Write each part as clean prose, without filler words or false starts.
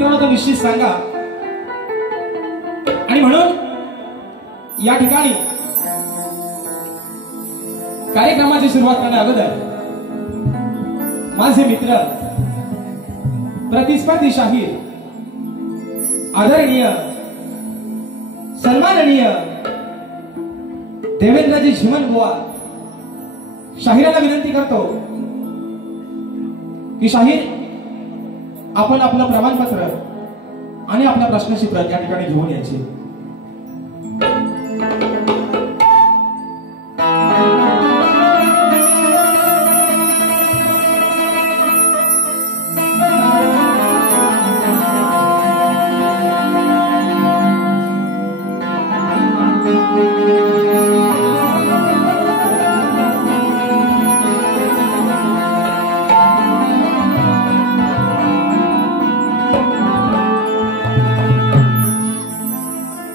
मित्रांनो तो निश्चित सांगा। आणि म्हणून या ठिकाणी कार्यक्रमाची सुरुवात करण्या अगोदर माझे मित्र प्रतिस्पर्धी शाहीर आदरणीय सन्माननीय देवेंद्रजी झिमन बुवा शाहिराला विनंती करतो की शाहीर आपण आपलं प्रमाणपत्र आणि आपल्या प्रश्नाची प्रत या ठिकाणी घेऊन यायचे।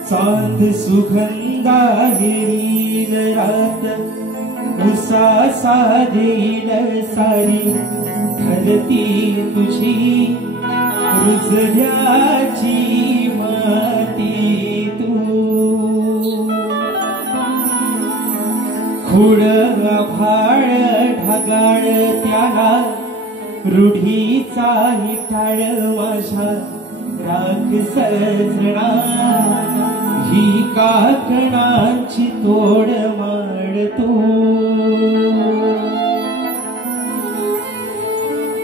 चांद सुगंधा हिरील रात उसा साधील सारी धरती तुझी रुजल्याची माती तू खुड आभाळ ढगाळ त्याला रूढीचा हिटाळ माझ्या राख सजणा ही काकणाची तोड माड तू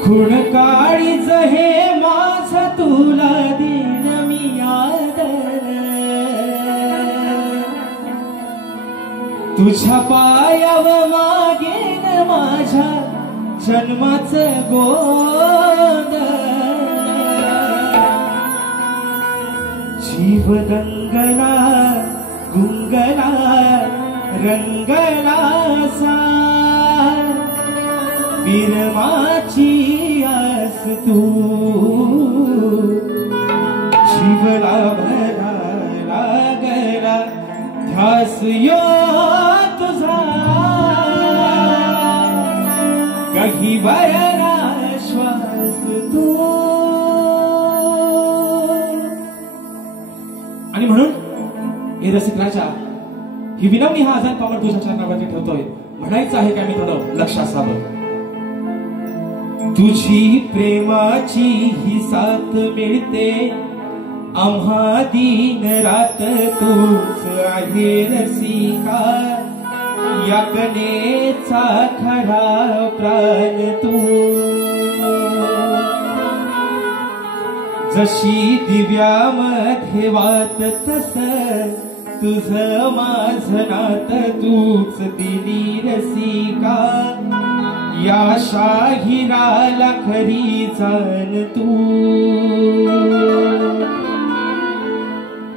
खुण काळीज हे माझा तुला दिन मी आदर तुझ्या पायावर मागेन माझ्या जन्माचं गोंधळ जीव दंगला गुंगला रंगला सा विरमाची आस तू जीवला भरा लागला ध्यास यो तुझा काही बरा श्वास तू। आणि म्हणून हे रसिक राजा ही विनवणी हा आजाद पावन तुझ्या चरणावरती ठेवतोय। म्हणायचं आहे का मी थोडं लक्ष असावं। तुझी प्रेमाची ही साथ मिळते आम्हा दिन रात तूच आहे रसिका या कलेचा खरा प्राण तू जशी दिव्यामध्ये वात तस तुझं माझं नात तूच दिली रसिका या शाहिराला खरी जाण तू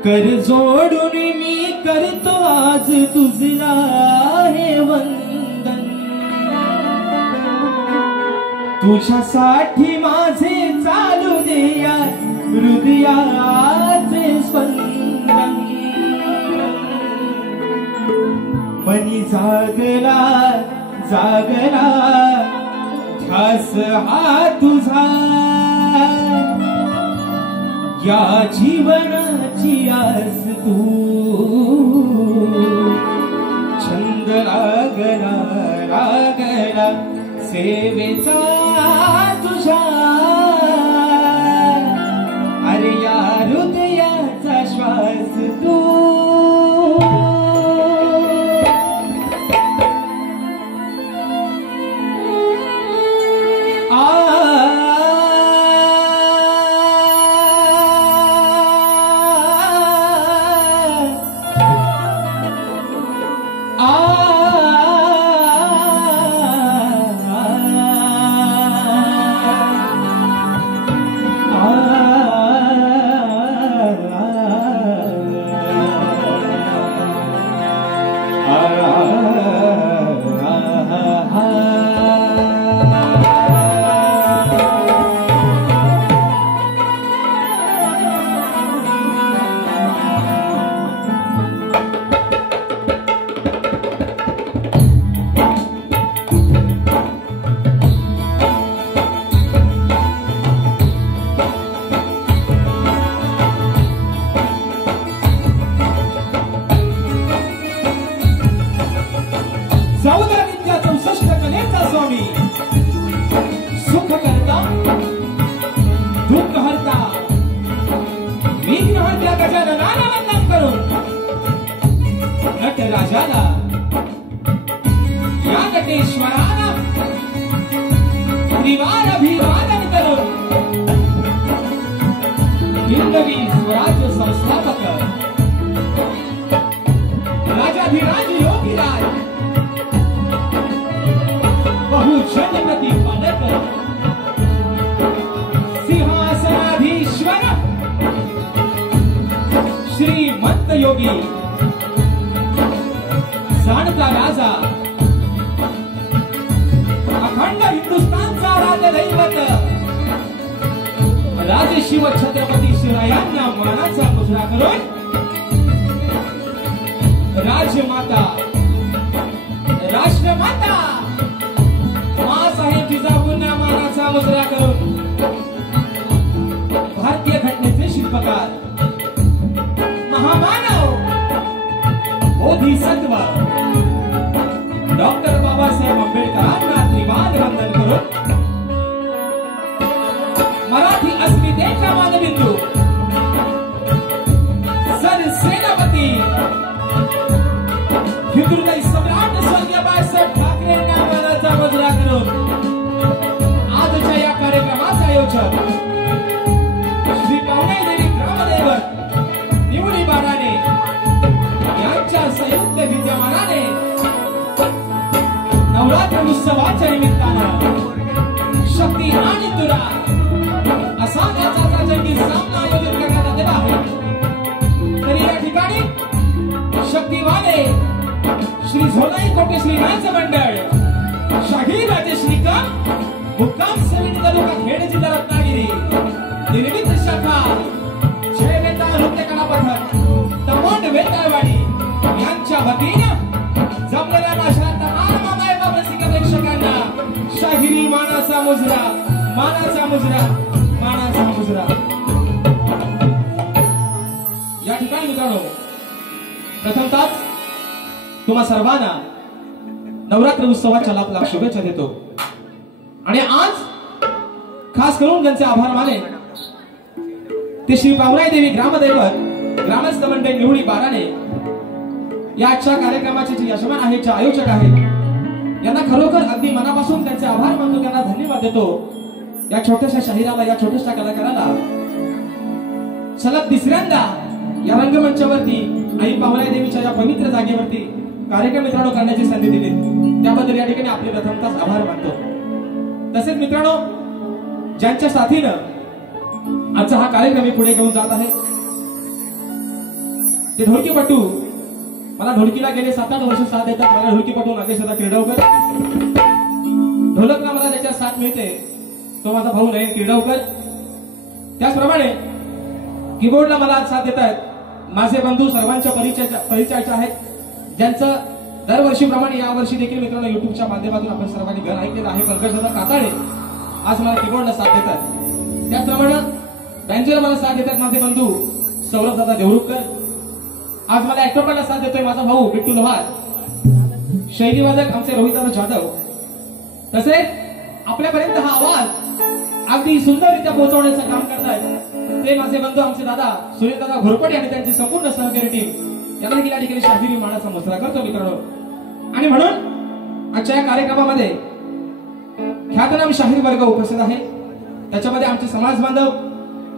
कर जोडून मी करतो आज तुझला हे वंदन तुझ्यासाठी माझे चालू दे या हृदयाचे स्पंदन मनी जागला जागला ध्यास हा तुझा या जीवनाची आस तू छंद लागला लागला सेवेचा तुझा अरे या हृदयाचा श्वास तू 14 विद्या 64 कलेचा स्वामी सुख करता दुःख हरता विघ्नहर्त्या गजाननाला वंदन करून नटराजाला या नटेश्वराला त्रिवार अभिवादन करून हिंदवी स्वराज्य संस्थापक राजाधिराज योगीराज बहुजन प्रतिपादक सिंहासनाधीश्वर श्रीमंत योगी जाणता राजा अखंड हिंदुस्थानचा राजदैवत राजे शिव छत्रपती शिवरायांना मानाचा मुजरा करून राजमाता राष्ट्रमाता मासाहेब जिजाऊंना मानाचा मुजरा करून भारतीय घटनेचे शिल्पकार महामानव बोधिसत्व डॉक्टर बाबासाहेब आंबेडकरांना त्रिवार वंदन करून मराठी अस्मितेचा मानबिंदू सरसेनापती हिंदुहृदय सम्राट स्वर्गीय बाळासाहेब ठाकरेंना मानाचा मुजरा करून आजच्या या कार्यक्रमाचा आयोजक श्री पावणेदेवी ग्रामदैवत निवडी बाडाने यांच्या संयुक्त विद्यमानाने नवरात्र उत्सवाच्या निमित्तानं शक्ती आणि तुरा असा याचा जंगी सामना आयोजित करण्यात आलेला आहे. तरी या ठिकाणी शक्तीवाले श्री झोलाई कोटेश्वरी नाच मंडळ शाहीर राजेश्री का मुक्काम समिती तालुका खेड जिल्हा रत्नागिरी निर्मित शाखा जय वेताळ नृत्य कला पथक तमोंड वेताळवाडी यांच्या वतीनं जमलेल्या माझ्या तमाम मायबाप रसिक प्रेक्षकांना शाहिरी मानाचा मुजरा मानाचा मुजरा मानाचा मुजरा. या ठिकाणी मित्रांनो प्रथमतः तुम्हा सर्वांना नवरात्र उत्सवाच्या लाख शुभेच्छा देतो आणि आज खास करून त्यांचे आभार माने ते श्री पावराई ग्रामदैवत ग्रामस्थ मंडळ निवडी बाराने या आजच्या कार्यक्रमाचे जे यजमान आहेत जे आयोजक आहेत यांना खरोखर अगदी मनापासून त्यांचे आभार मानतो त्यांना धन्यवाद देतो. या छोट्याशा शाहिराला या छोट्याशा कलाकाराला सलग तिसऱ्यांदा या रंगमंचावरती आई पावराई देवीच्या या पवित्र जागेवरती कार्यक्रम मित्रांनो करण्याची संधी दिली त्याबद्दल या ठिकाणी आपले प्रथमतः आभार मानतो. तसेच मित्रांनो ज्यांच्या साथीनं आजचा हा कार्यक्रम पुढे घेऊन जात आहे ते ढोलकीपटू मला ढोलकीला गेले 7-8 वर्ष साथ देतात. मला ढोलकीपटू नागेश दादा किर्डवकर ढोलकला मला त्याच्या साथ मिळते तो माझा भाऊ नयन किर्डवकर. त्याचप्रमाणे कीबोर्डला मला साथ देतात माझे बंधू सर्वांच्या परिचयाचे आहेत ज्यांचं दरवर्षीप्रमाणे यावर्षी देखील मित्रांनो युट्यूबच्या माध्यमातून आपण सर्वांनी घर ऐकलेलं आहे. पंकजदादा काताळे आज मला कीबोर्डला साथ देतात. त्याचप्रमाणे बँजोला मला साथ देतात माझे बंधू सौरभ दादा देवरुखकर. आज मला ऍक्टोपरला साथ देतोय माझा भाऊ बिट्टू लोहार. शैलीवादक आमचे रोहितदादा जाधव. तसेच आपल्यापर्यंत हा आवाज अगदी सुंदररित्या पोहोचवण्याचं काम करतात ते माझे बंधू आमचे दादा सुनीलदादा घोरपडे आणि त्यांची संपूर्ण सहकारी टीम यांना देखील या ठिकाणी शाहिरी मानाचा मुजरा करतो मित्रांनो. आणि म्हणून आजच्या या कार्यक्रमामध्ये ख्यातनाम शाहीर वर्ग उपस्थित आहे. त्याच्यामध्ये आमचे समाज बांधव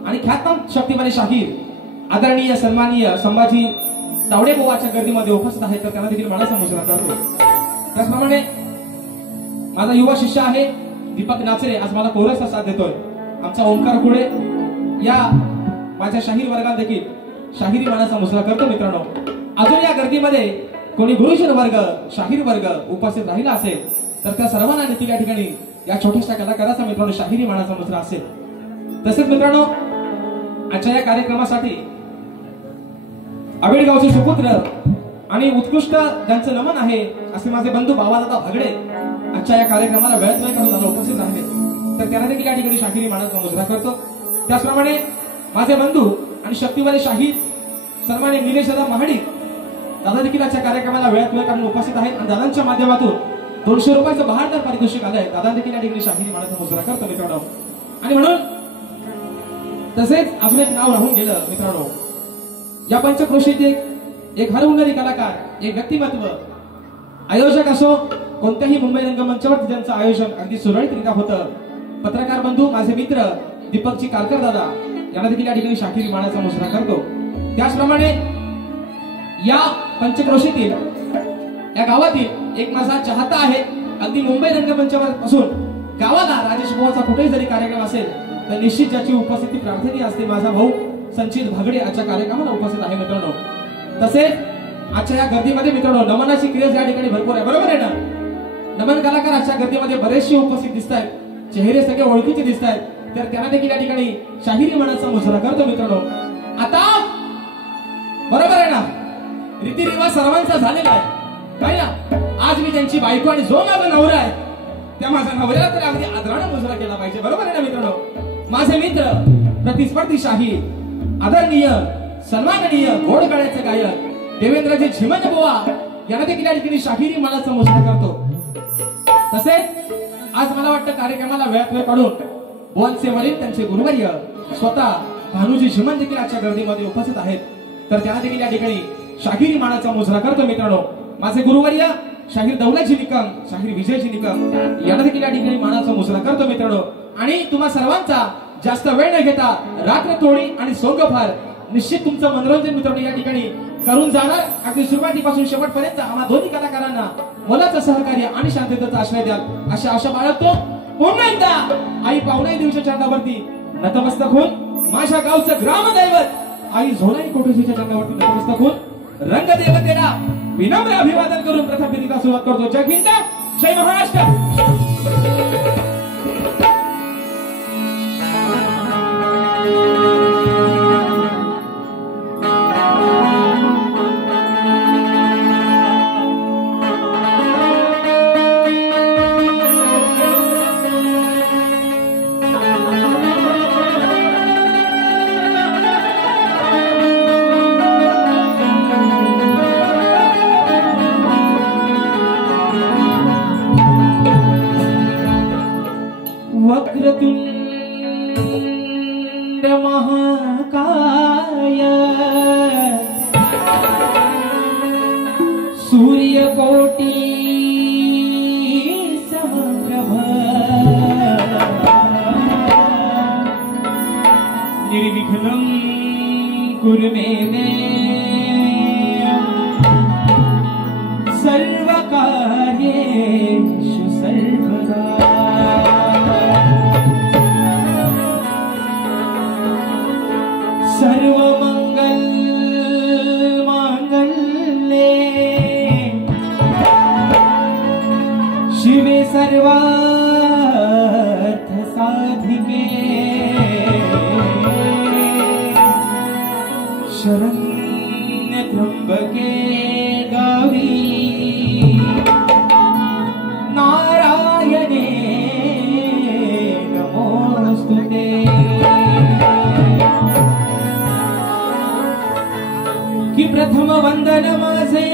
आणि ख्यातनाम शक्तिमानी शाहीर आदरणीय सन्माननीय संभाजी तावडे बुवाच्या गर्दीमध्ये उपस्थित आहेत तर त्यांना देखील मानाचा मुजरा करतो. त्याचप्रमाणे माझा युवा शिष्य आहे दीपक नाचरे आज मला कोरसचा साथ देतोय. आमचा ओंकार कुळे या माझ्या शाहीर वर्गात देखील शाहिरी मानाचा मुजरा करतो मित्रांनो. अजून या गर्दीमध्ये कोणी गुरुजन वर्ग शाहीर वर्ग उपस्थित राहिला असेल तर त्या सर्वांना देखील या ठिकाणी या छोट्याशा कलाकाराचा मित्रांनो शाहिरी मानाचा मुजरा असेल. तसेच मित्रांनो आजच्या या कार्यक्रमासाठी आबेडगावचे सुपुत्र आणि उत्कृष्ट ज्यांचं नमन आहे असे माझे बंधू बाबादादा भगडे आजच्या या कार्यक्रमाला वेळात वेळ काढून उपस्थित राहिले तर त्यांना देखील या ठिकाणी शाहिरी मानाचा मुजरा करतो. त्याचप्रमाणे माझे बंधू आणि शक्तिवाले शाहीर सन्माननीय निलेश दादा महाडिक दादा देखील आजच्या कार्यक्रमाला वेळात वेळ काढून उपस्थित आहेत आणि दादांच्या माध्यमातून 200 रुपयाचं बहारदार पारितोषिक आलंय. दादा देखील या ठिकाणी शाहिरी मानाचा मुजरा करतो मित्रांनो. आणि म्हणून तसेच अजून एक नाव राहून गेलं मित्रांनो, या पंचक्रोशीत एक हरवणारी कलाकार, एक व्यक्तिमत्व, आयोजक असो कोणत्याही मुंबई रंगमंचावर ज्यांचं आयोजन अगदी सुरळीतरित्या होतं, पत्रकार बंधू माझे मित्र दीपकजी कारकर दादा यांना देखील या ठिकाणी शाहिरी मानाचा मुजरा करतो. त्याचप्रमाणे या पंचक्रोशीतील या गावातील एक माझा चाहता आहे, अगदी मुंबई रंगमंचावर पासून गावाला राजेश भाऊचा कुठेही जरी कार्यक्रम असेल तर निश्चित ज्याची उपस्थिती प्रार्थनीय असते, माझा भाऊ संचित भागडे आजच्या कार्यक्रमाला उपस्थित आहे मित्रांनो. तसेच आजच्या या गर्दीमध्ये मित्रांनो नमनाची क्रेज या ठिकाणी भरपूर आहे, बरोबर आहे ना. नमन कलाकार आजच्या गर्दीमध्ये बरेचसे उपस्थित दिसत आहेत, चेहरे सगळे ओळखीचे दिसत आहेत, तर त्यांना देखील या ठिकाणी शाहिरी मानाचा मुजरा करतो मित्रांनो. आता बरोबर आहे ना, रीतिरिवाज सर्वांचा झालेला आहे काय ना. आज मी त्यांची बायको आणि जो माझा नवरा आहे त्या माझ्या नवऱ्याला तर अगदी आदराने मुजरा केला पाहिजे, बरोबर आहे ना मित्रांनो. माझे मित्र प्रतिस्पर्धी शाहीर, आदरणीय सन्माननीय गोड गळ्याचे गायक देवेंद्रजी झिमन बुवा यांना देखील या ठिकाणी शाहिरी मानाचा मुजरा करतो. तसेच आज मला वाटतं कार्यक्रमाला वेळात वेळ काढून बुवांचे वडील त्यांचे गुरुवर्य स्वतः भानुजी झिमन देखील आजच्या गर्दीमध्ये उपस्थित आहेत, तर त्यांना देखील या ठिकाणी शाहिरी मानाचा मुजरा करतो मित्रांनो. माझे गुरुवर्य शाहीर दौलतजी निकम, शाहीर विजयजी निकम यांना देखील या ठिकाणी मानाचा मुजरा करतो मित्रांनो. आणि तुम्हा सर्वांचा जास्त वेळ न घेता रात्र थोडी आणि सोंग फार निश्चित तुमचं मनोरंजन मित्रांनो या ठिकाणी करून जाणार. अगदी सुरुवातीपासून शेवटपर्यंत आम्हा दोन्ही कलाकारांना मोलाचं सहकार्य आणि शांततेचा आश्रय द्याल अशा आशा बाळगतो. पुन्हा एकदा आई पावणे दिवशी चरणावरती नतमस्तक होऊन माझ्या गावचं ग्रामदैवत आई झोलाई कोटेशीच्या चरणावरती नतमस्तक होऊन रंगदेवतेला विनम्र अभिवादन करून प्रथम फेरीला सुरुवात करतो. जय हिंद, जय महाराष्ट्र. वक्रतुंड महाकाय सूर्यकोटी समप्रभ निर्विघ्नं कुरु मे सर्वकार्येषु सर्वदा. सर्वमंगल मांगल्ये शिवे सर्वार्थ साधिके शरण्य त्र्यंबके गौरी नारायणे नमोस्तुते. की प्रथम वंदन माझे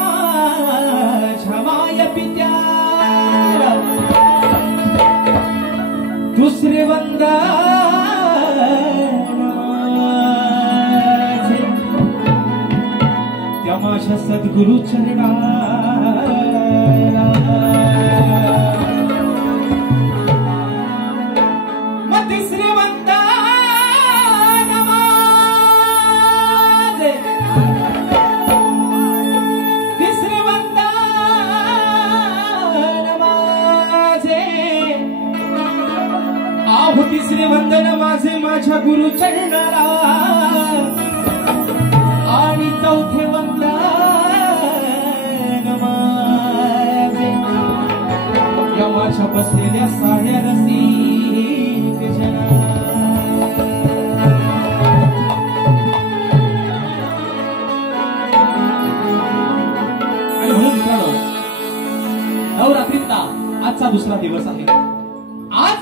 माझ्या माय पित्याला, दुसरे वंदन माझे त्या माझ्या सद्गुरु चरणाला, मग तिसरे तिसरे वंदन माझे माझ्या गुरु चरणाला, आणि चौथे वंदन माझे या माझ्या बसलेल्या साड्या रसिक जना. आणि म्हणून मित्रांनो नवरात्रीचा आजचा दुसरा दिवस आहे. आज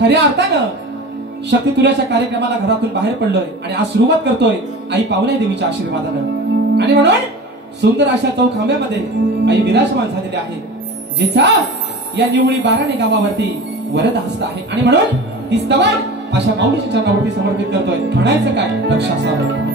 खऱ्या अर्थानं शक्ती तुल्याच्या कार्यक्रमाला घरातून बाहेर पडलोय आणि आज सुरुवात करतोय आई पावल्या देवीच्या आशीर्वादानं आणि म्हणून सुंदर अशा चौखांब्यामध्ये आई विराजमान झालेली आहे, जिचा या निवळी बाराणे गावावरती वरद हस्त आहे. आणि म्हणून ही स्तवन अशा माऊलीच्या चरणावरती समर्पित करतोय. म्हणायचं काय लक्ष असावं.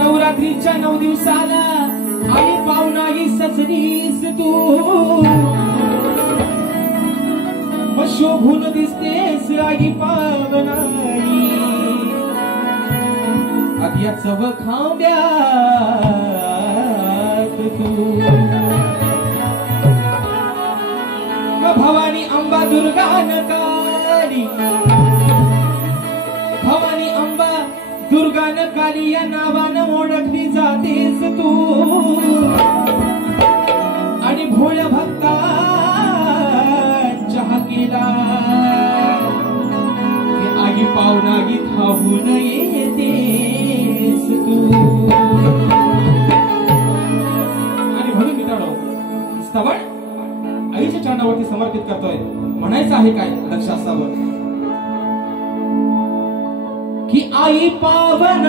नवरात्रीच्या 9 दिवसाला आई पावनाई सजनीस तू शोभून दिसतेस आई पावनाई अग्या चव खांब्यात तू भवानी अंबा दुर्गा नकाली भवानी अंबा दुर्गा नकाली या नावानं ओळखली जातेस तू आणि भोळ्या भक्ता चहा केला आगी पावनागी थांबून येतेस तू. आणि म्हणून मित्रांनो स्तवन आईच्या चरणावरती समर्पित करतोय. म्हणायचं आहे काय लक्ष असावं की आई पावनाई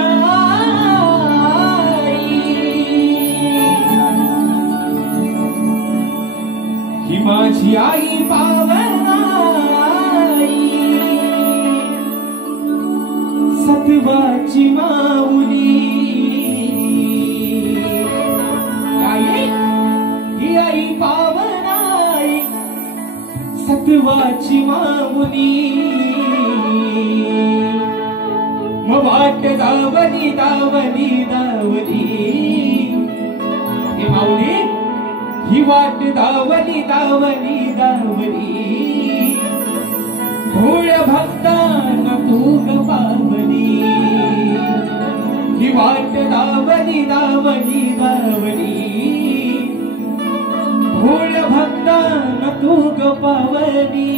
ही माझी आई पावनाई सत्वाची माऊली ही आई पावनाई सत्वाची माऊली वाट दावली दावली दावली हे माऊली ही वाट दावली दावली दावली भोळ्या भक्तांना तू ग पावली ही वाट दावली दावली दावली भोळ्या भक्तांना तू ग पावली.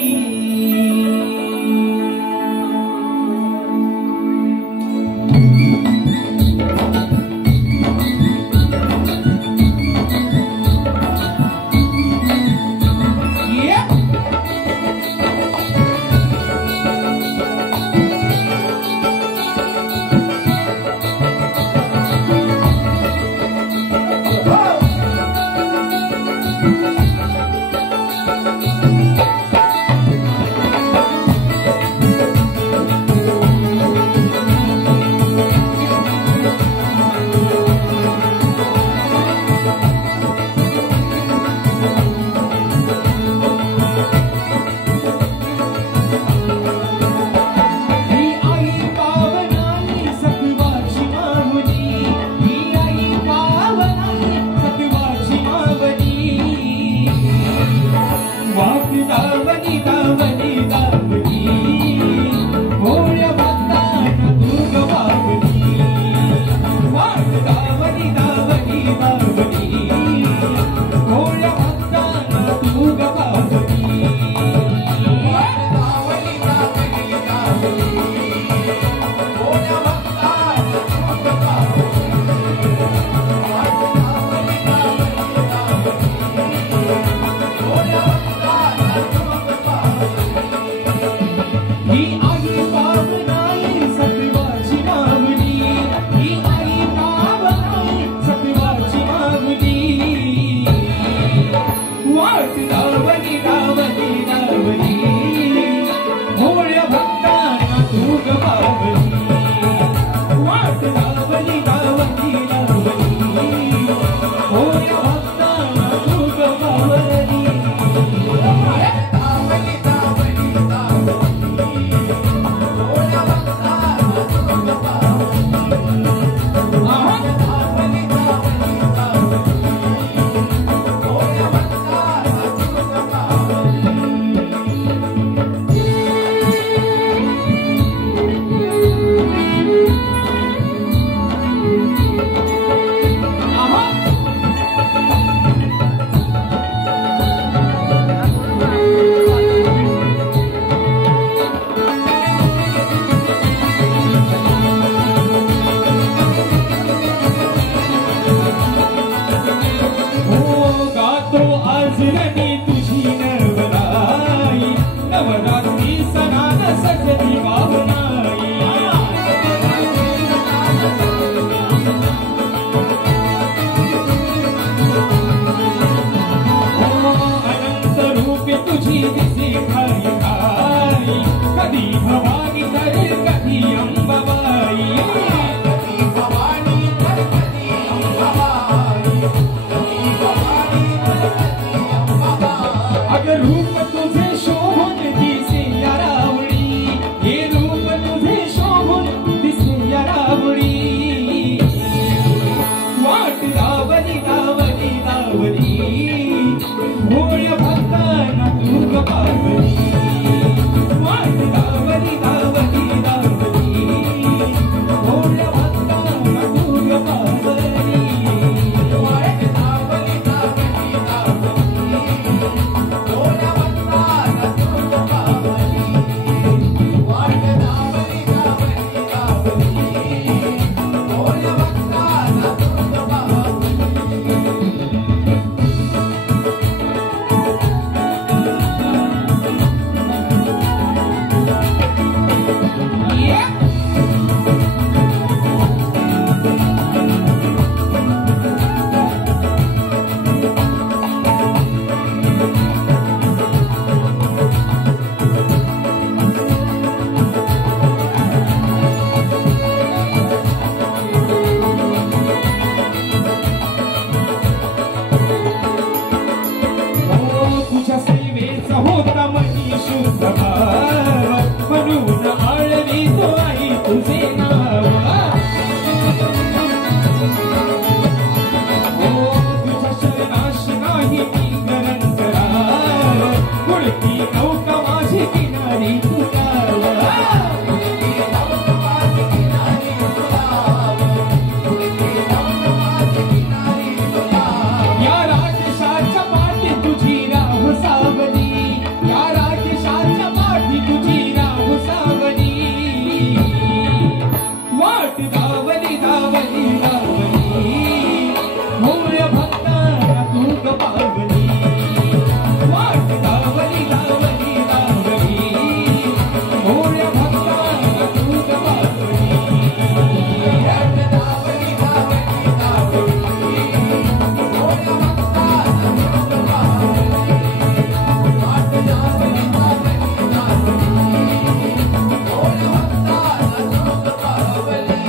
दावली दावली भोळ्या भक्तांना तू ग पावली वाट दावली दावली दावली भोळ्या भक्तांना तू ग पावली वाट दावली दावली दावली भोळ्या भक्तांना तू ग पावली वाट दावली दावली दावली भोळ्या भक्तांना तू ग पावली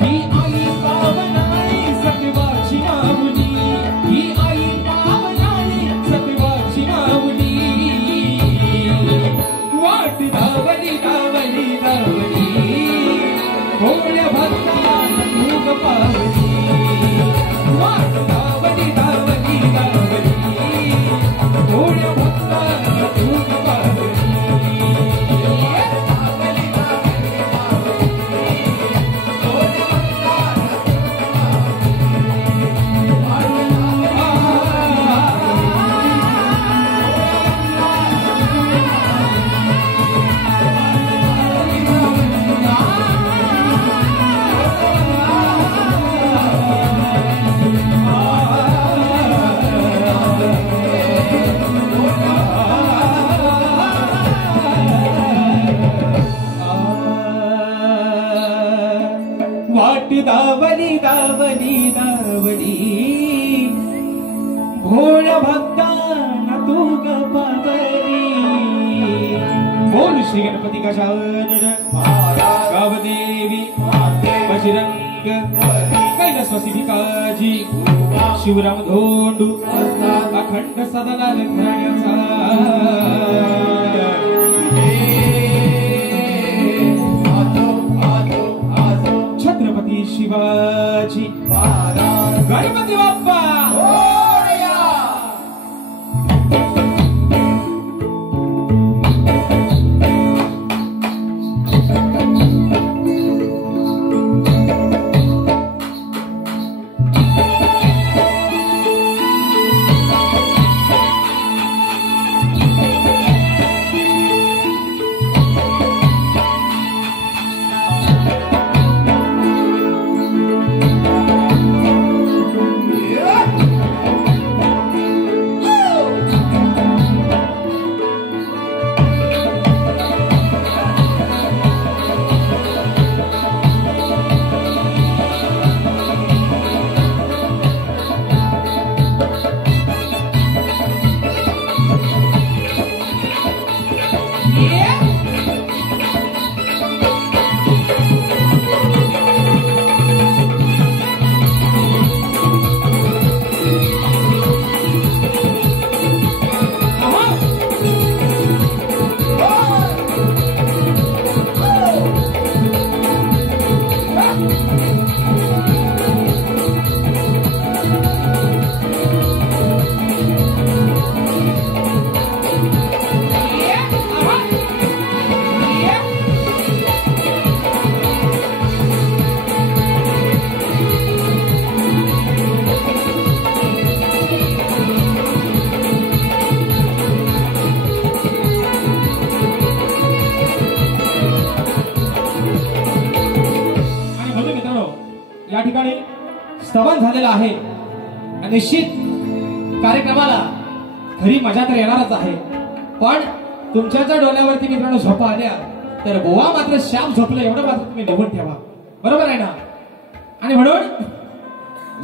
ही आई पावनाई सतवाची माऊली ही आई पावनाई सतवाची माऊली वाट दावली दावली दावली भोळ्या भक्तांना तू ग पावली वाट दावली दावली दावली भोळ्या भक्तांना तू ग पावली वाट दावली दावली दावली भोळ्या भक्तांना तू ग पावली बोल श्री गणपती गजानन गावदेवी बजरंग कैलासवासी भिकाजी शिवराम धोंडू अखंड सदालाल घराण्याचा छत्रपती शिवाजी गणपती बाप्पा या ठिकाणी स्तवन झालेला आहे. निश्चित कार्यक्रमाला खरी मजा तर येणारच आहे, पण तुमच्या जर डोळ्यावरती मित्रांनो झोपा आल्या तर गोवा मात्र श्याम झोपलं एवढं मात्र तुम्ही निवड ठेवा. बरोबर आहे ना? आणि म्हणून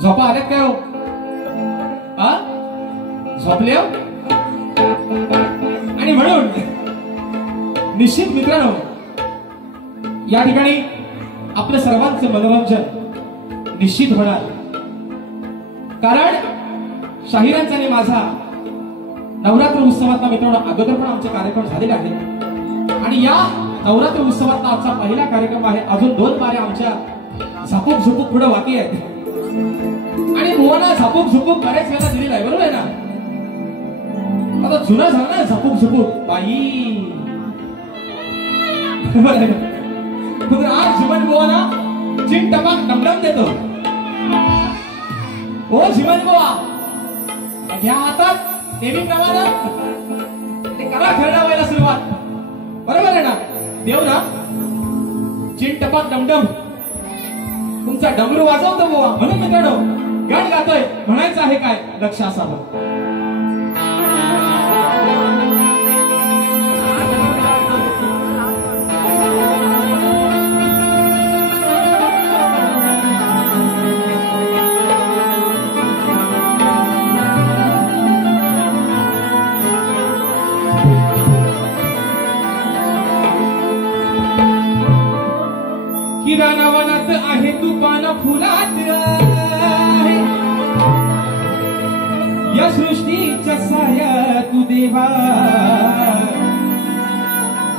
झोपा आल्यात काय हो? झोपले हो? आणि म्हणून निश्चित मित्रांनो या ठिकाणी आपल्या सर्वांचं मनोरंजन निश्चित होणार, कारण शाहिरांचा आणि माझा नवरात्र उत्सवात मित्रांनो अगोदर पण आमचे कार्यक्रम झालेले आहेत आणि या नवरात्र उत्सवात आजचा पहिला कार्यक्रम आहे. अजून 2 पाऱ्या आमच्या झापूक झुपूक पुढे बाकी आहेत आणि बुवाना झापूक झुपूक बरेच वेळा दिलेला आहे. बरोबर आहे ना? आता जुना झाला ना झापूक झुपूक बाई. आज जीवन बुवाना चिन टपाक डमडम देतो. हो जीवन बुवा घ्या हातात नेहमीप्रमाणे करा खेळावायला सुरुवात. बरोबर आहे ना? देव ना चिन टपाक डमडम तुमचा डमरू वाजवतो बुवा. म्हणून मित्रांनो गाणं गातोय, म्हणायचं आहे काय लक्ष असावं. किराणा वनात आहे तू पाना फुलात आहे, या सृष्टीच्या साऱ्या तू देवा.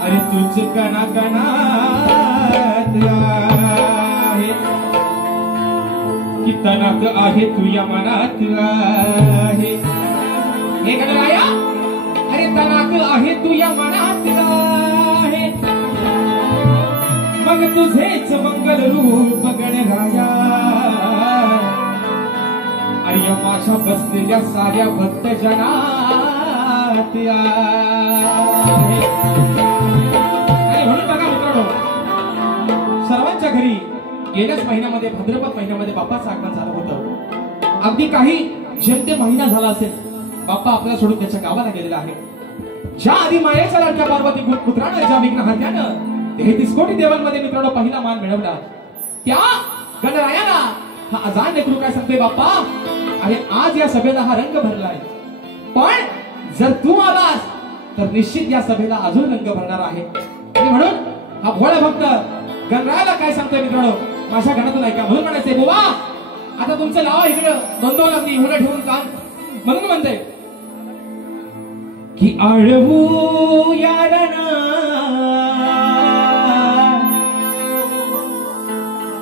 अरे तूच कणा कणात आहे, की तनात आहे तू या मनात आहे. हे गणराया, अरे तनात आहे तू या मनात आहे, मग तुझेच मंगल रूप गणराया. अरे माझ्या बसलेल्या साऱ्या भक्त जनात आहे. आणि म्हणून बघा मित्रांनो, सर्वांच्या घरी गेल्याच महिन्यामध्ये भाद्रपद महिन्यामध्ये बाप्पाचं आगमन झालं होतं. अगदी काही जेमते महिना झाला असेल, बाप्पा आपल्याला सोडून त्याच्या गावाला गेलेला आहे. ज्या आधी मायेच्या लाडक्या पार्वती पुत्रानं ज्या विघ्न हात्यानं 33 कोटी देवांमध्ये मित्रांनो पहिला मान मिळवला, त्या गणरायाला हा अजान लेकरू काय सांगते, बाप्पा अरे आज या सभेला हा रंग भरलाय, पण जर तू आलास तर निश्चित या सभेला अजून रंग भरणार आहे. आणि म्हणून हा भोळा भक्त गणरायाला काय सांगतोय मित्रांनो, माझ्या घरातून ऐका. म्हणून म्हणायचंय, बुवा आता तुमचं लावा इकडं नोंदवलं अगदी एवढं ठेवून कान. म्हणून म्हणते की आळवू याडना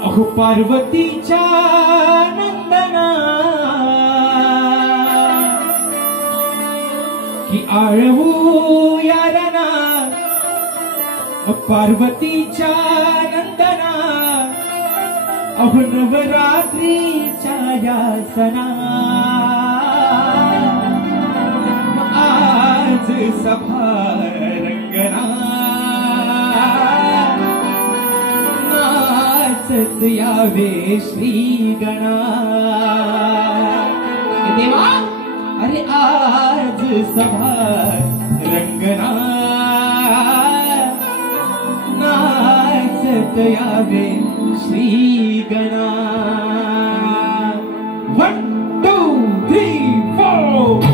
अहो पार्वतीच्या नंदना, की आळवू याडना पार्वतीच्या नंदना, अहो नवरात्रीच्या यासना. आज सभा रंगना, नाचत यावे श्री गणा. देवा अरे आज सभा रंगना, नाचत यावे श्री गणा. 1 2 3 4.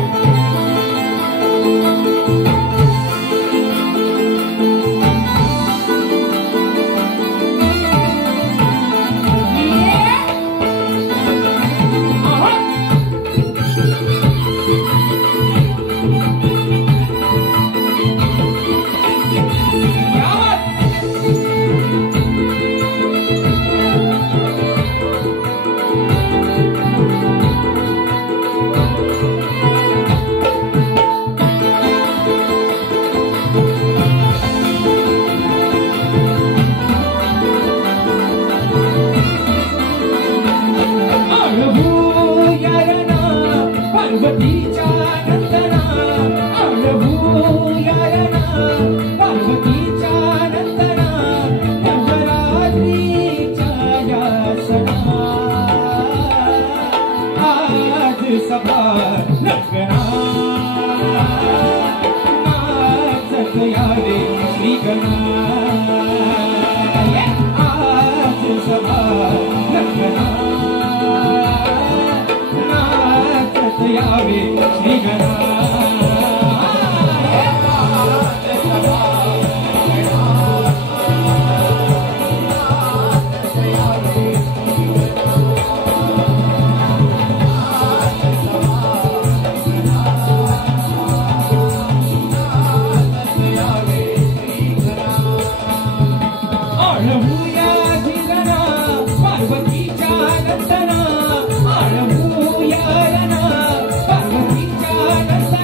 पार्वतीच्या नंदना, आळवू याडना पार्वतीच्या नंदना, नवरात्रीच्या यासना. आज सभा रंगना, नाचत यावे श्री गणा. आज सभा रंगना, यावे श्री गणा. आळवूया झिलना पार्वतीच्या नंदना, आळवूया पार्वतीच्या नंदना,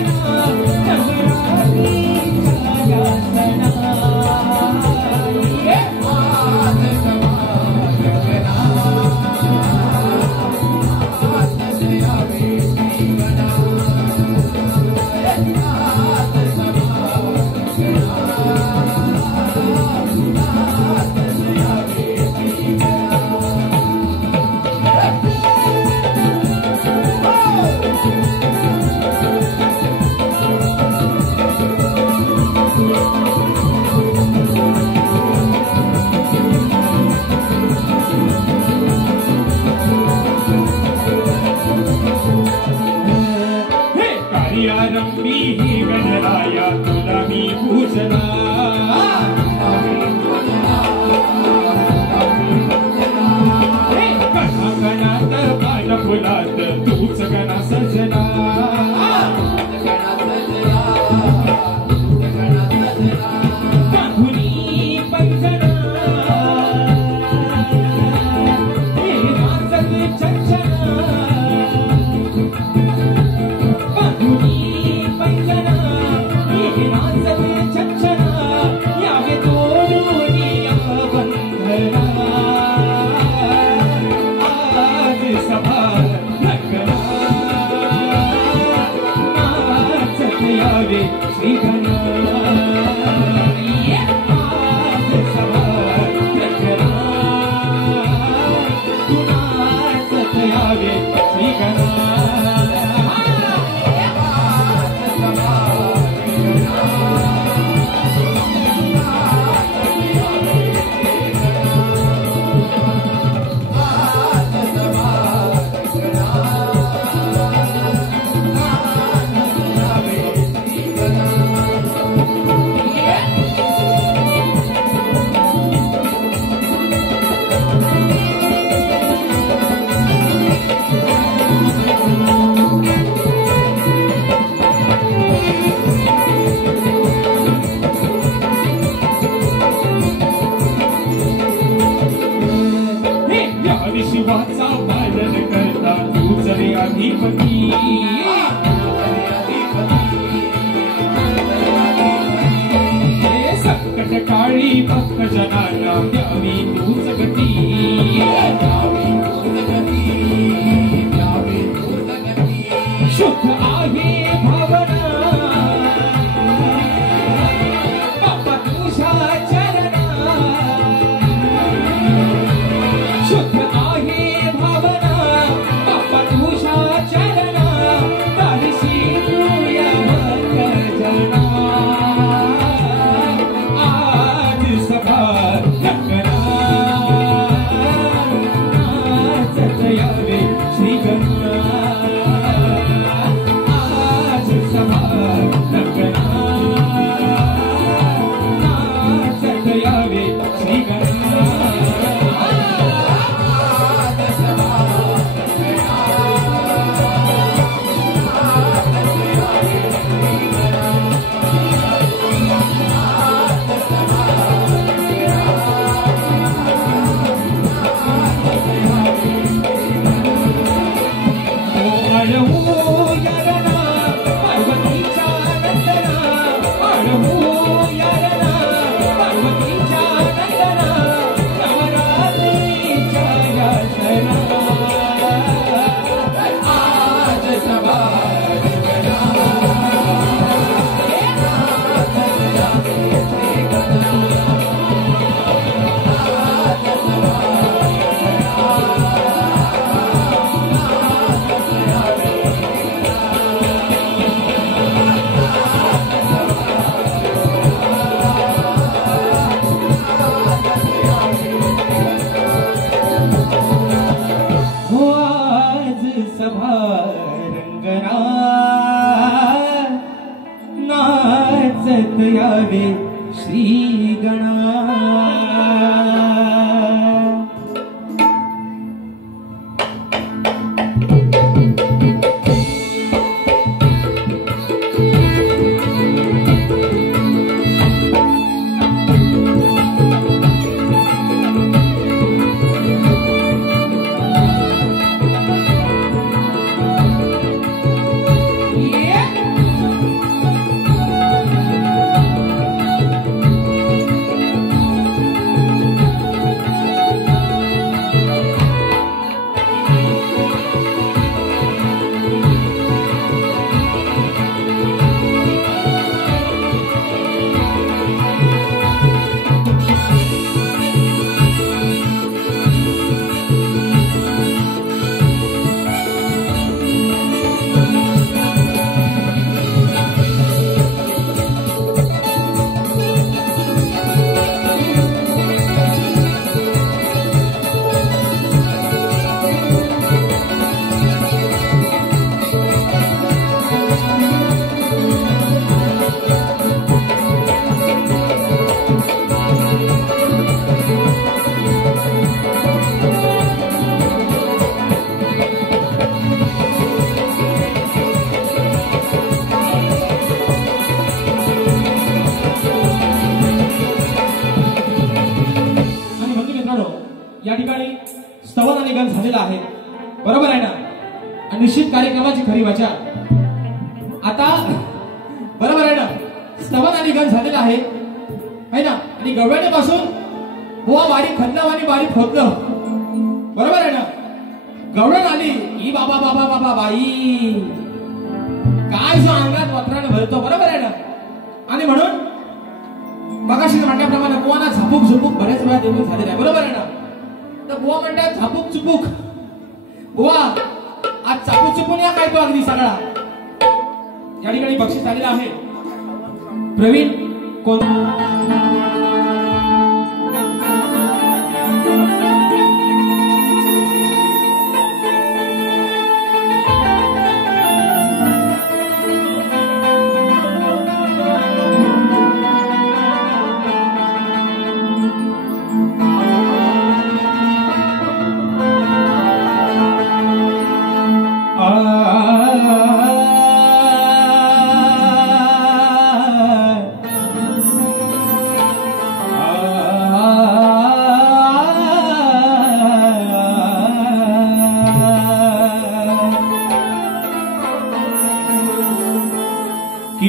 ही गणराया तुला मी पूजना कणा कणात पान फुलात तूच गणा सजना बांधुनी पंजना हे नाचत चंचना बांधुनी पंजना हे नाचत चंचना यावे तोडून या बंधना आज सभा लग्ना नाचत यावे श्रीगणा शिवाचा पालन करता तूच रे अधिपती संकट काळी भक्त जनाला द्यावी तूच गती शुद्ध आहे भावना बाबा तुझ्या चरणा शुद्ध आहे भावना बाबा तुझ्या चरणा दारिशी तुया भक्त जना आज सभा स्तवन आणि गण झालेला आहे, बरोबर आहे ना? आणि निश्चित कार्यक्रमाची खरी मजा आता, बरोबर आहे ना? स्तवन आणि गण झालेला आहे ना? आणि गवळणी पासून बुवा बारीक खणलं आणि बारीक खोदलं, बरोबर आहे ना? गवळण आली ई बाबा बाबा बाबा बाई, काय जो अंगात वत्राने भरतो, बरोबर आहे ना? आणि म्हणून मगाशी म्हटल्याप्रमाणे बुवाना झापूक झुपूक बरेच वेळा देऊन झालेला आहे, बरोबर आहे ना? तर बुवा म्हणतात झापूक चुपूक, बुवा आज चापूक चुपून या काय तो अगदी सगळा. या ठिकाणी बक्षीस आलेलं आहे प्रवीण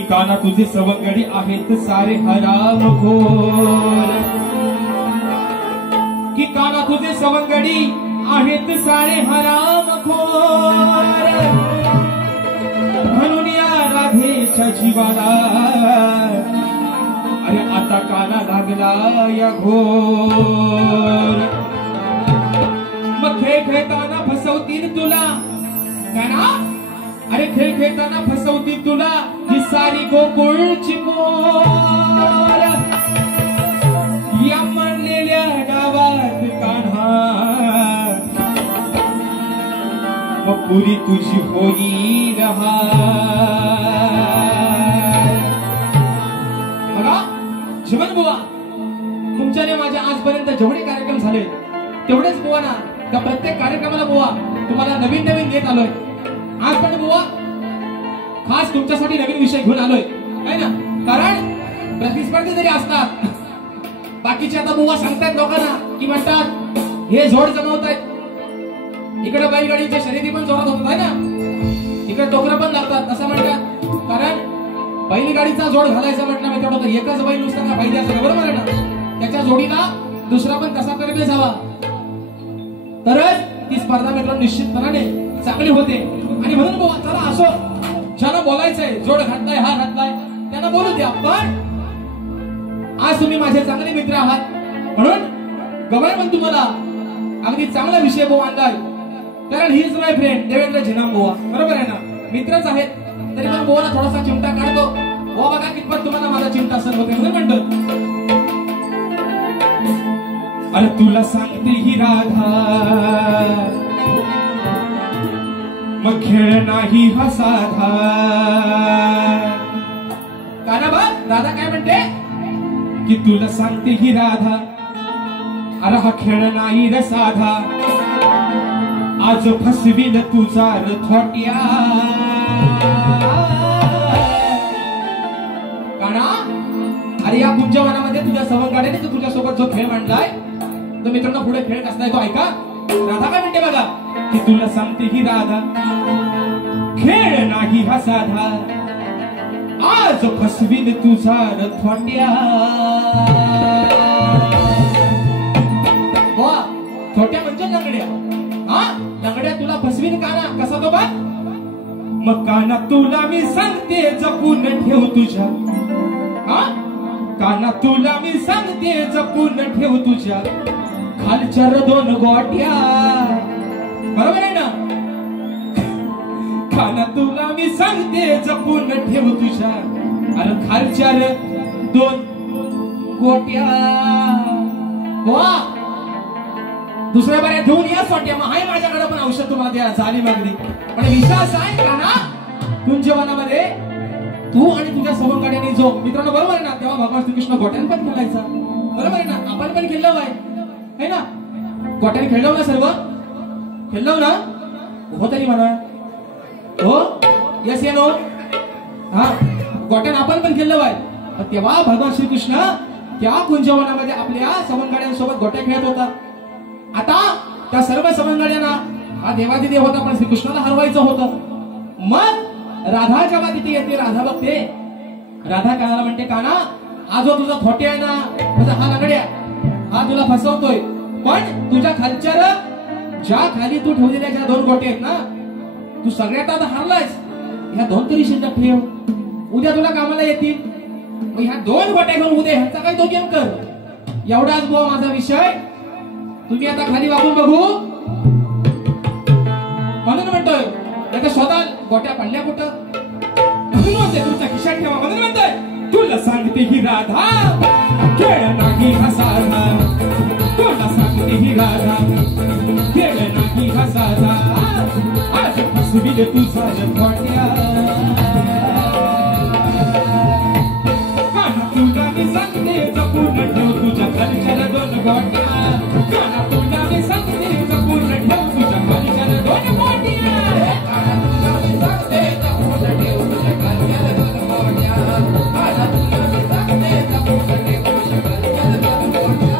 काना तुझे सवंगडी आहेत सारे हरामखोर, की काना तुझे सवंगडी आहेत सारे हरामखोर, म्हणून या राधेच्या जीवाला अरे आता काना लागला या घोर. मग खेळ खेळताना फसवतील तुला काना, अरे खेळ खेळताना फसवतील तुला ही सारी गोकुळची पोर. या म्हणलेल्या गावात कान्हा मग पुरी तुझी होईल बघा. जीवन बुवा तुमच्याने माझ्या आजपर्यंत जेवढे कार्यक्रम झाले तेवढेच बुवा ना, त्या प्रत्येक कार्यक्रमाला बुवा तुम्हाला नवीन नवीन देत आलोय. आज पण बुवा खास तुमच्यासाठी नवीन विषय घेऊन आलोय है ना? कारण प्रतिस्पर्धी जरी असतात, बाकीचे आता बुवा सांगतायत लोकांना की म्हणतात हे जोड जमवतायत, इकडे बैलगाडीच्या शर्यती पण जोरात होतात है ना, इकडे टोकरं पण लागतात असं म्हणतात. कारण बैलगाडीचा जोड घालायचा म्हटलं मी तेवढं एकच बैल नुसता फायदा असेल, बरोबर आहे ना? त्याच्या जोडीला दुसरा पण तसा करत जावा, तरच ती स्पर्धा मित्रांनो निश्चितपणाने चांगली होते. आणि म्हणून बुवा चला असो, ज्याला बोलायचंय जोड घातलाय हा घातलाय त्यांना बोलू द्या. पण आज तुम्ही माझे चांगले मित्र आहात म्हणून गवाय पण तुम्हाला अगदी चांगला विषय बुवा आणलाय. कारण he is my friend Devendra Zinam बुवा, बरोबर आहे ना? मित्रच आहेत तरी पण बुवाला थोडासा चिमटा काढतो. बुवा बघा कितपत तुम्हाला माझा चिमटा सहन होते म्हणून म्हणतो. अरे तुला सांगते ही राधा मग खेळ नाही हा साधा. काना बा दादा काय म्हणते की तुला सांगते ही राधा, अरे हा खेळ नाही रे साधा, आज फसवील तुझा रथोट्या. काना अरे या कुंजवनामध्ये तुझ्या सवंगाड्याने तो तुझ्या सोबत जो खेळ मांडलाय तो मित्रांनो पुढे खेळ कसला आहे तो ऐका. राधा काय म्हणते बघा की तुला सांगते ही राधा खेळ नाही हा साधा, आज फसवील तुझा रथोट्या. वा छोट्या म्हणजे लंगड्या, हा लंगड्या तुला फसवील काना कसा तो बा. मग काना तुला मी सांगते जपून ठेव तुझ्या, हा काना तुला मी सांगते जपून ठेव तुझ्या खालच्या दोन गोट्या, बरोबर आहे ना? काना तुला मी सांगते जपून ठेव तुझ्या अरे खालच्या दोन गोट्या. वा दुसऱ्या बाऱ्या घेऊन या सोट्या. मग आहे माझ्याकडे पण औषध तुम्हाला द्या झाली मागणी. पण विश्वास आहे का ना कुंजवनामध्ये तू आणि तुझ्या सवंगाड्याने जो मित्रांनो, बरोबर आहे ना? तेव्हा भगवान श्रीकृष्ण गोट्यान पण खेळायचा, बरोबर आहे ना? आपण पण खेळलो आहे ना? गोट्याने खेळलो ना, सर्व खेळलो ना? हो तरी म्हणा हो, यस या नो. हा गोट्याने आपण पण खेळलो आहे. तेव्हा भगवान श्रीकृष्ण त्या कुंजवनामध्ये आपल्या सवंगाड्यांसोबत गोट्या खेळत होता. आता त्या सर्व समंजळ्यांना हा देवादिदेव होता, पण श्रीकृष्णाला हरवायचं होतं. मग राधा जेव्हा तिथे येते, राधा बघते, राधा कानाला म्हणते, काना हा जो तुझा थोटे आहे ना, म्हणजे हा लंगड्या, हा तुला फसवतोय, पण तुझ्या खालच्या ज्या खाली तू ठेवलेल्या ज्या 2 गोटे आहेत ना, तू सगळ्यात आता हारलायस, ह्या 2 तरी शिल्लक ठेव, उद्या तुला कामाला येतील. मग ह्या 2 गोट्या घेऊन उद्या ह्यांचा काही तो गेम कर. एवढाच भाऊ माझा विषय, तुम्ही आता खाली वागून बघू म्हणून म्हणतोय, आता स्वतः गोट्या पडल्या कुठं म्हणून म्हणते, तुमच्या खिशात ठेवा म्हणून म्हणतोय. तुला सांगते ही राधा खेळ नाही हा साधा, तुला सांगते ही राधा खेळ नाही हा साधा, आज फसविले तुझा गोट्या. काना तुला मी सांगते जपून ठेव तुझ्या घरच्या 2 गोट्या, काना तुला मी सांगते जपून ठेव तुझ्या घरच्या 2 गोट्या, काना तुला मी सांगते जपून ठेव तुझ्या घरच्या 2 गोट्या, काना तुला मी सांगते जपून ठेव तुझ्या घरच्या 2 गोट्या.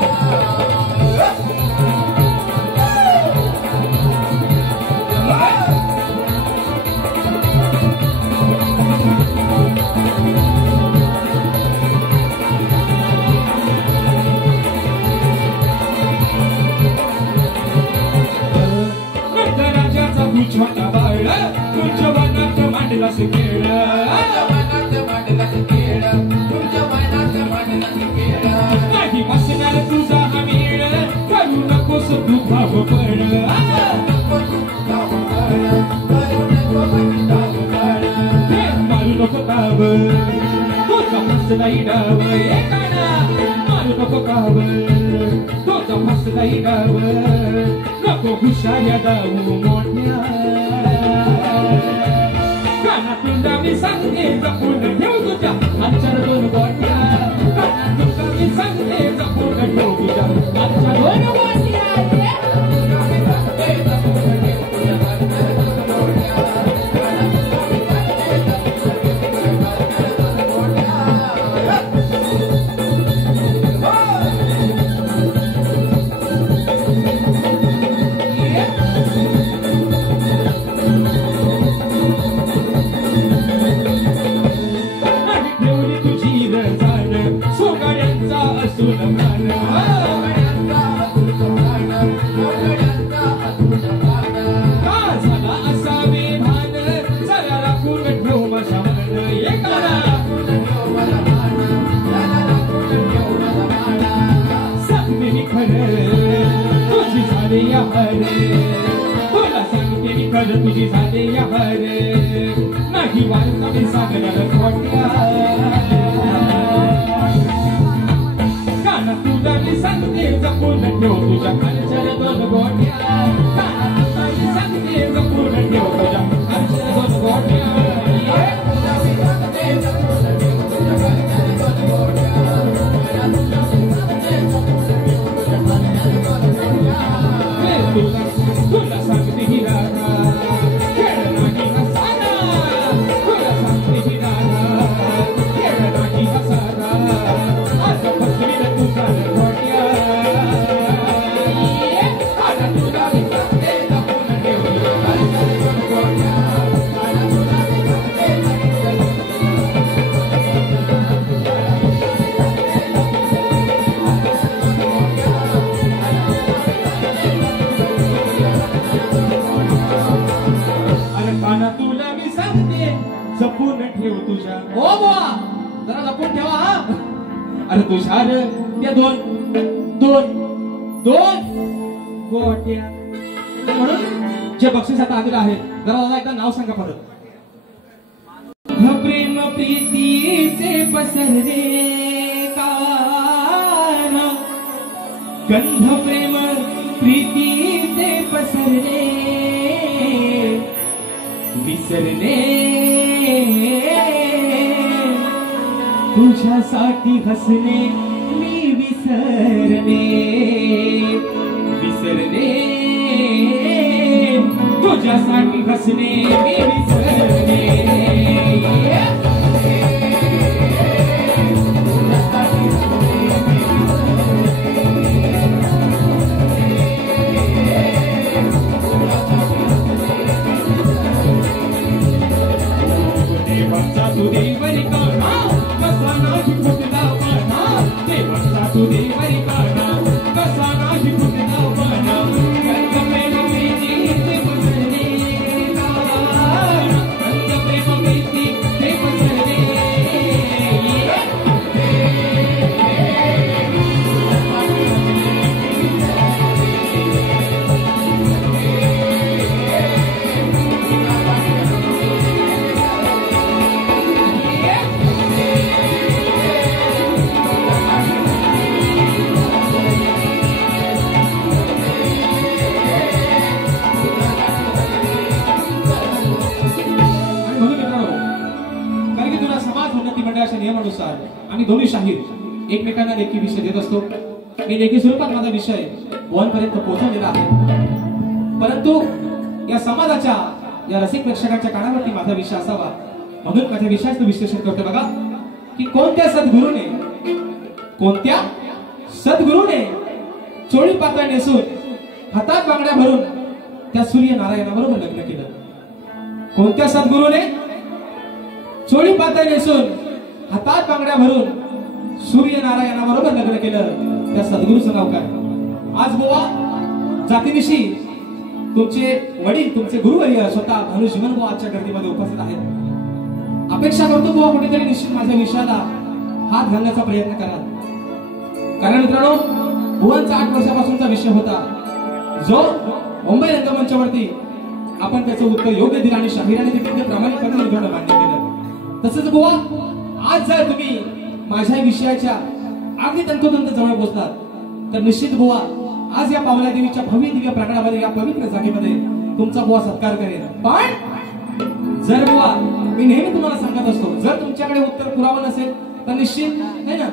छोटा बाळ तुझ्या मनात मांडलास खेळ, तुझ्या मनात मांडलास खेळ, तुझ्या मनात मांडलास खेळ, नाही बसणार तुझा हा मेळ, करू नकोस तू भाव पड, मारू नको काव तुझा फसलाही डाव, मारू नको काव तुझा फसलाही डाव, नको हुशाऱ्या डाव मोठ्या. काना तुला मी सांगते जपून ठेव तुझ्या आजच्या 2 गोट्या, काना तुला मी सांगते जपून ठेव तुझ्या आजच्या 2 गोट्या, तुला मी सांगते जपून ठेव तुझ्या आजच्या 2 गोट्या, काना तुला मी सांगते जपून ठेव तुझ्या आजच्या 2 गोट्या. तुला सांगते मी खरं तुझी झाले या हरे, नाही वाढता मी सागराला खोट्या. काना तुला मी सांगते जपून ठेव तुझ्या खालच्या 2 गोट्या, काना तुला मी सांगते जपून ठेव तुझ्या खालच्या 2 गोट्या, तुला मी सांगते जपून ठेव तुझ्या खालच्या 2 गोट्या, काना तुला मी सांगते जपून ठेव तुझ्या खालच्या 2 गोट्या. तुला सांगते ही राधा खेळ नाही हा साधा, तुला सांगते ही राधा खेळ नाही हा साधा, आज फसविले तुझा गोट्या. काना तुला मी सांगते जपून ठेव तुझ्या खालच्या 2 गोट्या, काना तुला मी सांगते जपून ठेव तुझ्या. ओ बुवा जरा जपून ठेवा हा. अरे तुझ्या त्या 2 गोट्या म्हणून जे बक्षीस आता आलेलं आहे, जरा दादा एकदा नाव सांगा परत. प्रेम प्रीतीचे पसरले कान, गंध प्रेम प्रीतीचे पसरले, विसरले तुझ्यासाठी हसणे मी विसरले, विसरले तुझ्यासाठी हसणे मी विसरले. तू देवरी काढा कसा नाही फुटला पाना देवाचा तू देवरी काढा कसा नाही फुटला पाना प्रेम प्रीती ते पसरलेला प्रेम प्रीती ते पसरले नियमानुसार आम्ही दोन्ही शाहीर एकमेकांना लेखी विषय देत असतो. मी लेखी स्वरूपात माझा विषय बुवांपर्यंत पोहोचवलेला आहे. परंतु या समाजाच्या या रसिक प्रेक्षकांच्या कानावरती माझा विषय असावा म्हणून माझ्या विषयाचं विश्लेषण करतो. बघा की कोणत्या सद्गुरूने चोळी पातळ नेसून हातात बांगड्या भरून त्या सूर्यनारायणाबरोबर लग्न केलं. कोणत्या सद्गुरूने चोळी पातळ नेसून हातात बांगड्या भरून सूर्यनारायणाबरोबर लग्न केलं त्या सद्गुरूचं नाव काय? आज बुवा जातीनिशी तुमचे वडील तुमचे गुरुवर्य स्वतः भानुजीवन बुवा आजच्या गर्दीमध्ये उपस्थित आहेत. अपेक्षा करतो बुवा कुठेतरी निश्चित माझ्या विषयाला हात घालण्याचा प्रयत्न करा. कारण मित्रांनो बुवांचा 8 वर्षापासूनचा विषय होता जो मुंबई रंगमंचावरती आपण त्याचं उत्तर योग्य दिलं आणि शाहिराने देखील प्रामाणिकपणे मान्य केलं. तसंच बुवा आज जर तुम्ही माझ्या विषयाच्या अगदी तंतोतंत जवळ पोहोचलात तर निश्चित बुवा आज या पावला देवीच्या भव्य दिव्य प्रांगणामध्ये या पवित्र जागेमध्ये तुमचा बुवा सत्कार करेल. पण जर बुवा मी नेहमी तुम्हाला सांगत असतो जर तुमच्याकडे उत्तर पुरावा नसेल तर निश्चित आहे ना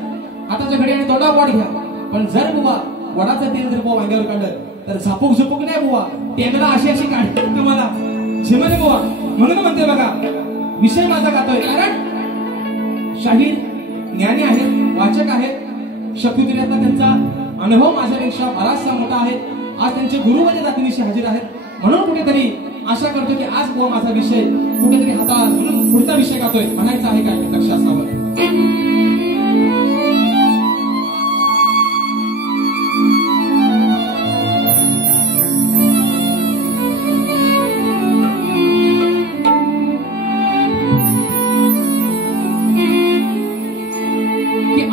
आताच्या घडी आणि तोंडा वाढ घ्या. पण जर बुवा वडाचं तेल जर बुवा वांग्यावर काढलं तर झापूक झुपूक नाही बुवा तेलला अशी काढ तुम्हाला झिमले बुवा. म्हणून म्हणते बघा विषय माझा गातोय कारण शाहीर ज्ञानी आहेत वाचक आहेत शकुंतलेतला त्यांचा अनुभव माझ्यापेक्षा बराचसा मोठा आहे. आज त्यांचे गुरुवर्य जातीनिशी हजर आहेत म्हणून कुठेतरी आशा करतो की आज बुवा माझा विषय कुठेतरी हातात म्हणून पुढचा विषय गातोय म्हणायचा आहे काय लक्ष असावं.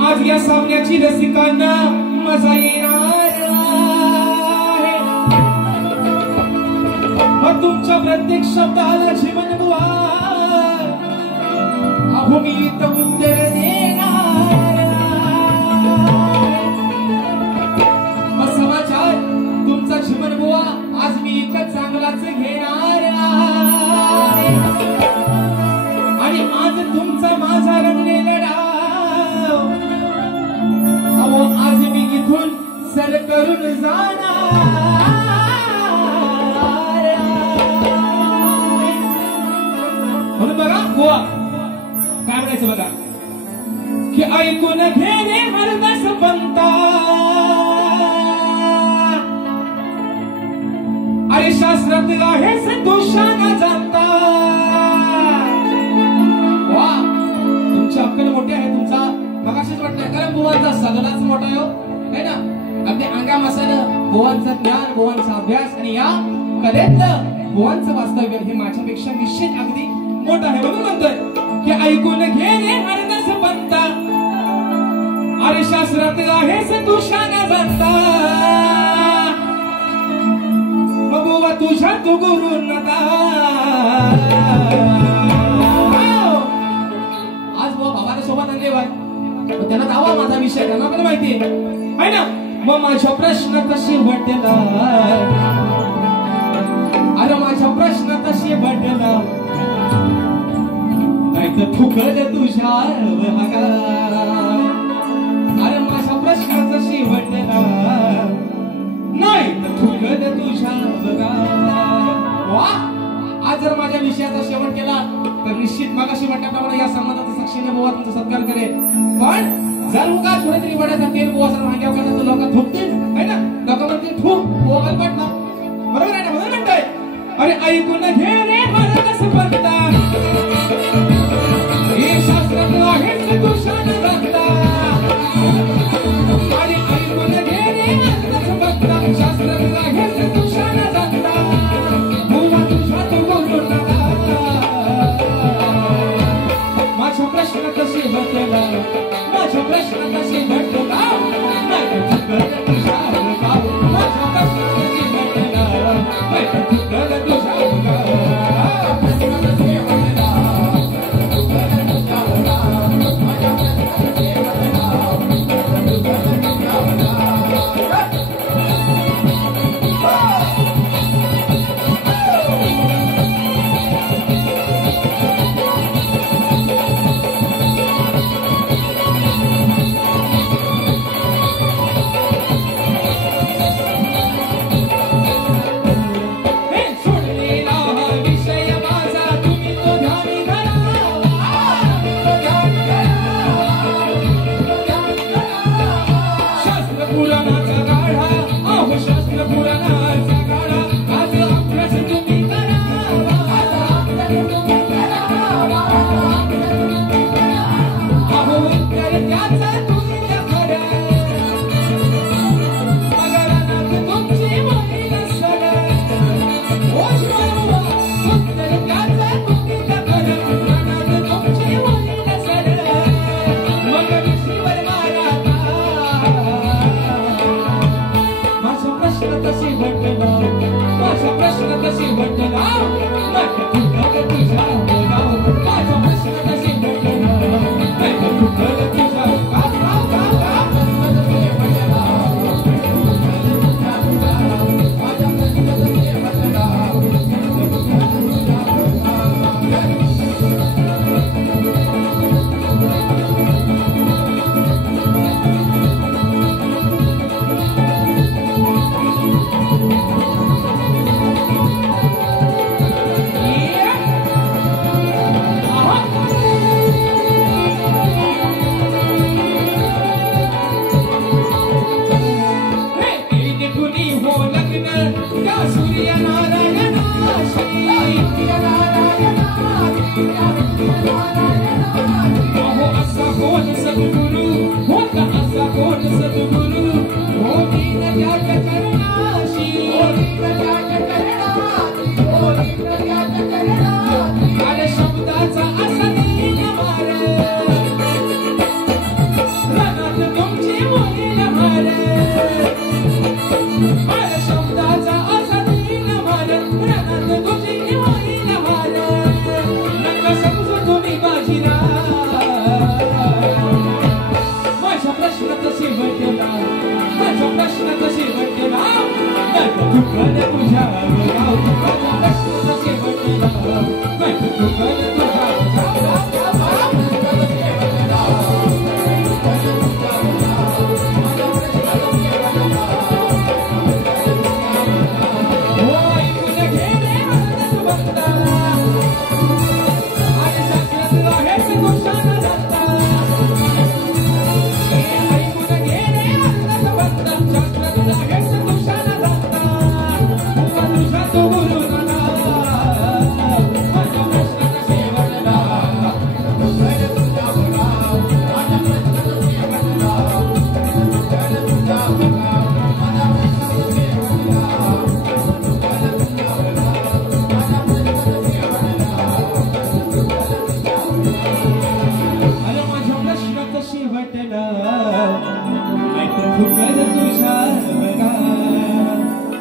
आज या सामन्याची रसिकांना मजा येणार आहे. मग तुमच्या प्रत्येक शब्दाला जीवन बुवा अहो मी इथं उत्तर देणार. मग समाचार तुमचा जीवन बुवा आज मी इथं चांगलाच घेणार आणि आज तुमचा माझा रंगलेला आज मी इथून सर करून जाणार. म्हणून बघा बुवा काय म्हणायचं बघा की ऐकून घेणे हरदास बनता अरे शास्त्रात आहेस दोषाना जाता. वा तुमची अक्कल मोठी आहे तुमचा मगाशीच वाटतंय कारण बुवांचा सगळाच मोठा आहे ना. अगदी अंगा मसालं बुवांचं ज्ञान बुवांचा अभ्यास आणि या कलेतलं बुवांचं वास्तव्य हे माझ्यापेक्षा निश्चित अगदी मोठं आहे. म्हणून म्हणतोय की ऐकून घेणे हरदास बनता अरे शास्त्रात आहेस तुषाना जाता. मग बुवा तुझ्या तू गुरु नका आज बुवा बाबाने सोबत आणले बाय त्यांना दावा माझा विषय त्यांना पण माहिती आहे ना. मग माझा प्रश्न कशी वाटला अरे माझा प्रश्न कशी वाटला नाही तर थुकल तुझ्या बघा अरे माझा प्रश्न कशी वाटला नाही तर थुकल तुझ्या बघा. वा आज जर माझ्या विषयाचा शेवट केला तर निश्चित मगाशी म्हटल्याप्रमाणे या समाजाचा साक्षीने बुवा तुमचा सत्कार करेल. पण जर उगा थोडीतरी वड्याचा तेल बुवा सर मागे वगैरे तर लोक थुकतील है ना लोक म्हणतील थूक बुवा गलपटला बरोबर आहे ना. म्हणून म्हणतोय अरे ऐकून घे रे मला कसं पडता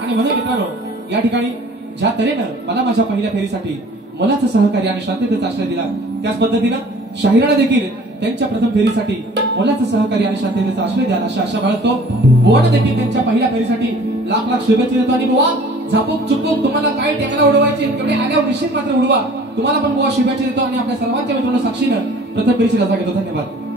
आणि म्हणून मित्रांनो, या ठिकाणी ज्या तऱ्हेनं मला माझ्या पहिल्या फेरीसाठी मलाच सहकार्य आणि शांततेचा आश्रय दिला, त्याच पद्धतीनं शाहिराला देखील त्यांच्या प्रथम फेरीसाठी मलाच सहकार्य आणि शांततेचा आश्रय द्याल अशी आशा बाळगतो. बुवाने देखील त्यांच्या पहिल्या फेरीसाठी लाख लाख शुभेच्छा देतो. आणि बुवा, झापूक चुकूक तुम्हाला काय टेकला उडवायचे तेवढे आल्यावर निश्चित मात्र उडवा. तुम्हाला पण बुवा शुभेच्छा देतो आणि आपल्या सर्वांच्या मित्रांनो साक्षीनं प्रथम फेरीची रजा घेतो. धन्यवाद.